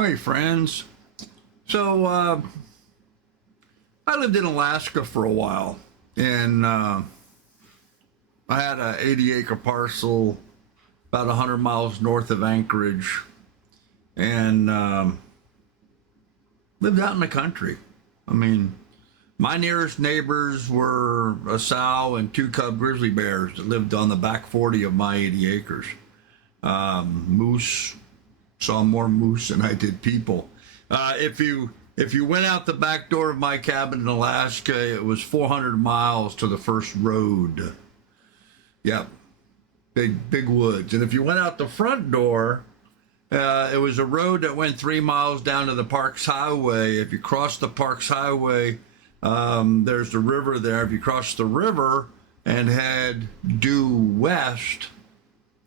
Hey, friends. So, I lived in Alaska for a while, and I had an 80-acre parcel about 100 miles north of Anchorage, and lived out in the country. I mean, my nearest neighbors were a sow and two cub grizzly bears that lived on the back 40 of my 80 acres. Moose, saw more moose than I did people. If you went out the back door of my cabin in Alaska, it was 400 miles to the first road. Yep, big woods. And if you went out the front door, it was a road that went 3 miles down to the Parks Highway. If you cross the Parks Highway, there's the river there. If you cross the river and head due west,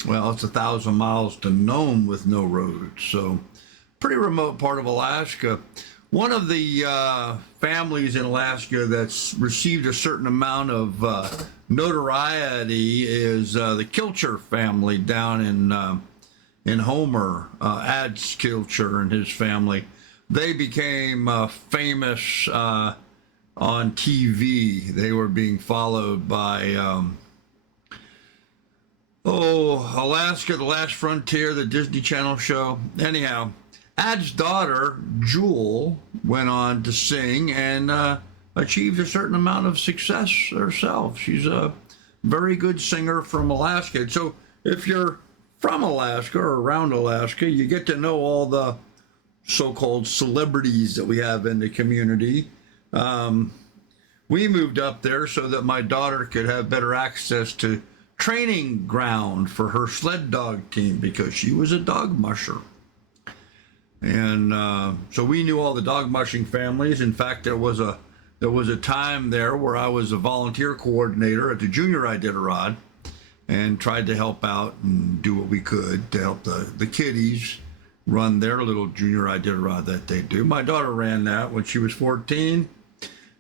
well, it's 1,000 miles to Nome with no roads. So pretty remote part of Alaska. One of the families in Alaska that's received a certain amount of notoriety is the Kilcher family down in Homer, Ads Kilcher and his family. They became famous on TV. They were being followed by Alaska, The Last Frontier, the Disney Channel show. Anyhow, Ad's daughter, Jewel, went on to sing and achieved a certain amount of success herself. She's a very good singer from Alaska. So if you're from Alaska or around Alaska, you get to know all the so-called celebrities that we have in the community. We moved up there so that my daughter could have better access to training ground for her sled dog team because she was a dog musher. And so we knew all the dog mushing families. In fact, there was a time there where I was a volunteer coordinator at the Junior Iditarod and tried to help out and do what we could to help the kiddies run their little Junior Iditarod that they do. My daughter ran that when she was 14.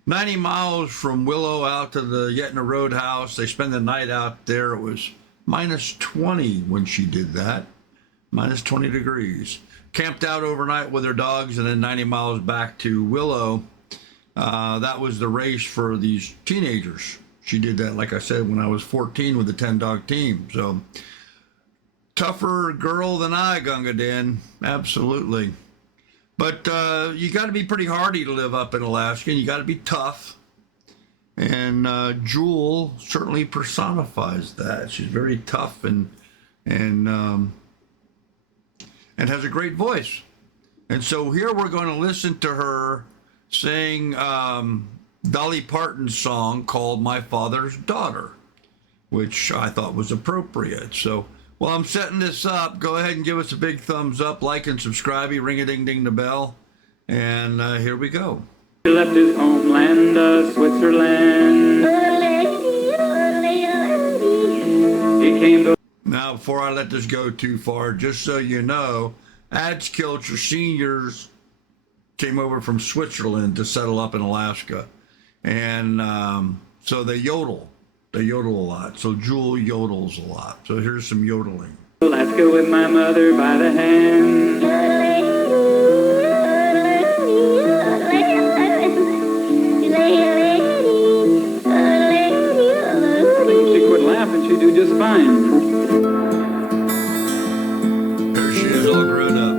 90 miles from Willow out to the Yetna Roadhouse. They spent the night out there. It was minus 20 when she did that, minus 20 degrees. Camped out overnight with her dogs and then 90 miles back to Willow. That was the race for these teenagers. She did that, like I said, when I was 14 with the 10-dog team. So tougher girl than I, Gunga Din, absolutely. But you got to be pretty hardy to live up in Alaska, and you got to be tough. And Jewel certainly personifies that. She's very tough and has a great voice. And so here we're going to listen to her sing Dolly Parton's song called "My Father's Daughter," which I thought was appropriate. So while I'm setting this up, go ahead and give us a big thumbs up, like and subscribe, ring-a-ding-ding the bell, and here we go. He left his homeland, Switzerland. He came to... Now, before I let this go too far, just so you know, Ads Kilcher seniors came over from Switzerland to settle up in Alaska, and so they yodel. They yodel a lot. So Jewel yodels a lot. So here's some yodeling. Alaska with my mother by the hand. If she quit laughing, she'd do just fine. There she is, all grown up.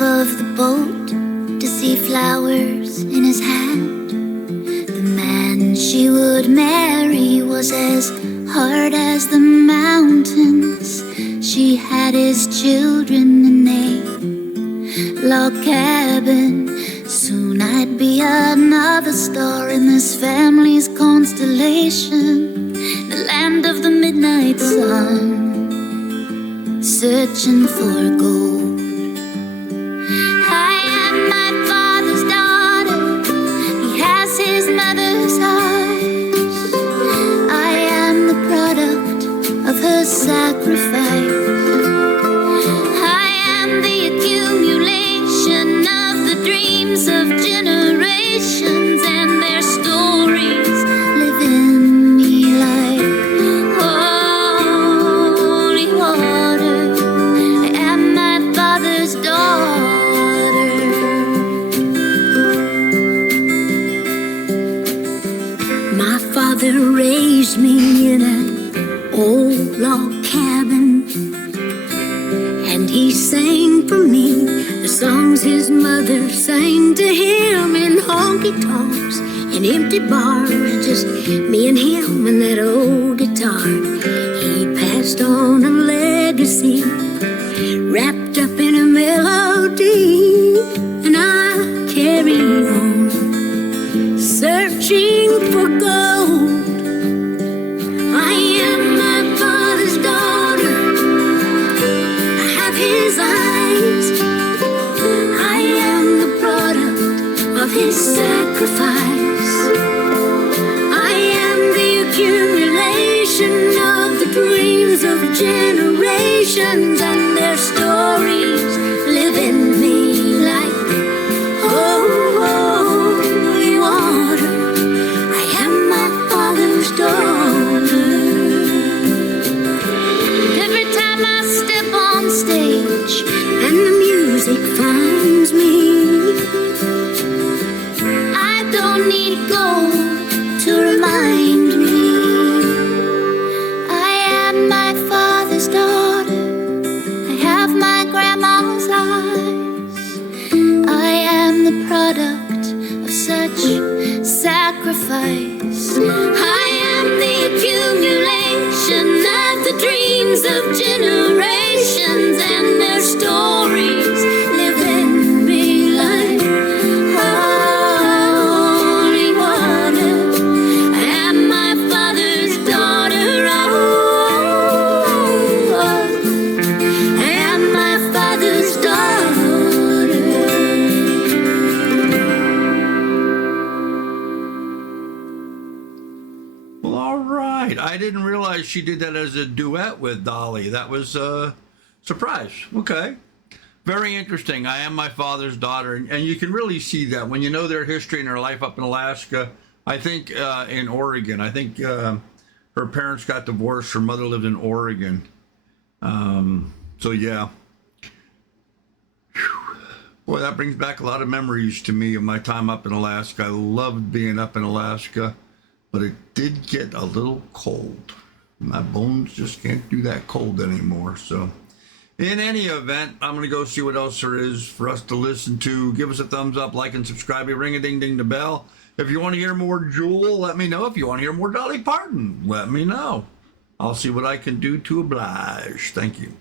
Of the boat to see flowers in his hand. The man she would marry was as hard as the mountains. She had his children in a log cabin. Soon I'd be another star in this family's constellation, the land of the midnight sun, searching for gold. His mother's eyes. I am the product of her sacrifice. I am the accumulation of the dreams of generations, and their stories live in me. Father raised me in an old log cabin, and he sang for me the songs his mother sang to him in honky-tonks and empty bars. Just me and him and that old guitar. He passed on a legacy wrapped up in a melody, and I carry on searching for gold. I am my father's daughter. I have his eyes. I am the product of his sacrifice. I am the accumulation of the dreams of generations, and their stories live in me like holy water. I am my father's daughter. Every time I step on stage and the music finds me, I don't need gold to remind me I am my father's daughter. I have my grandma's eyes. I am the product of such sacrifice. I am the accumulation of the dreams of generations, and their stories live in me like holy water. I am my father's daughter. I am my father's daughter. Well, all right. I didn't realize she did that as a duet with Dolly. That was a surprise. Okay. Very interesting. I am my father's daughter. And you can really see that when you know their history and their life up in Alaska. I think in Oregon. I think her parents got divorced. Her mother lived in Oregon. So, yeah. Boy, that brings back a lot of memories to me of my time up in Alaska. I loved being up in Alaska, but it did get a little cold. My bones just can't do that cold anymore. So in any event, I'm going to go see what else there is for us to listen to. Give us a thumbs up, like and subscribe. Ring a ding ding the bell. If you want to hear more Jewel, let me know. If you want to hear more Dolly Parton, let me know. I'll see what I can do to oblige. Thank you.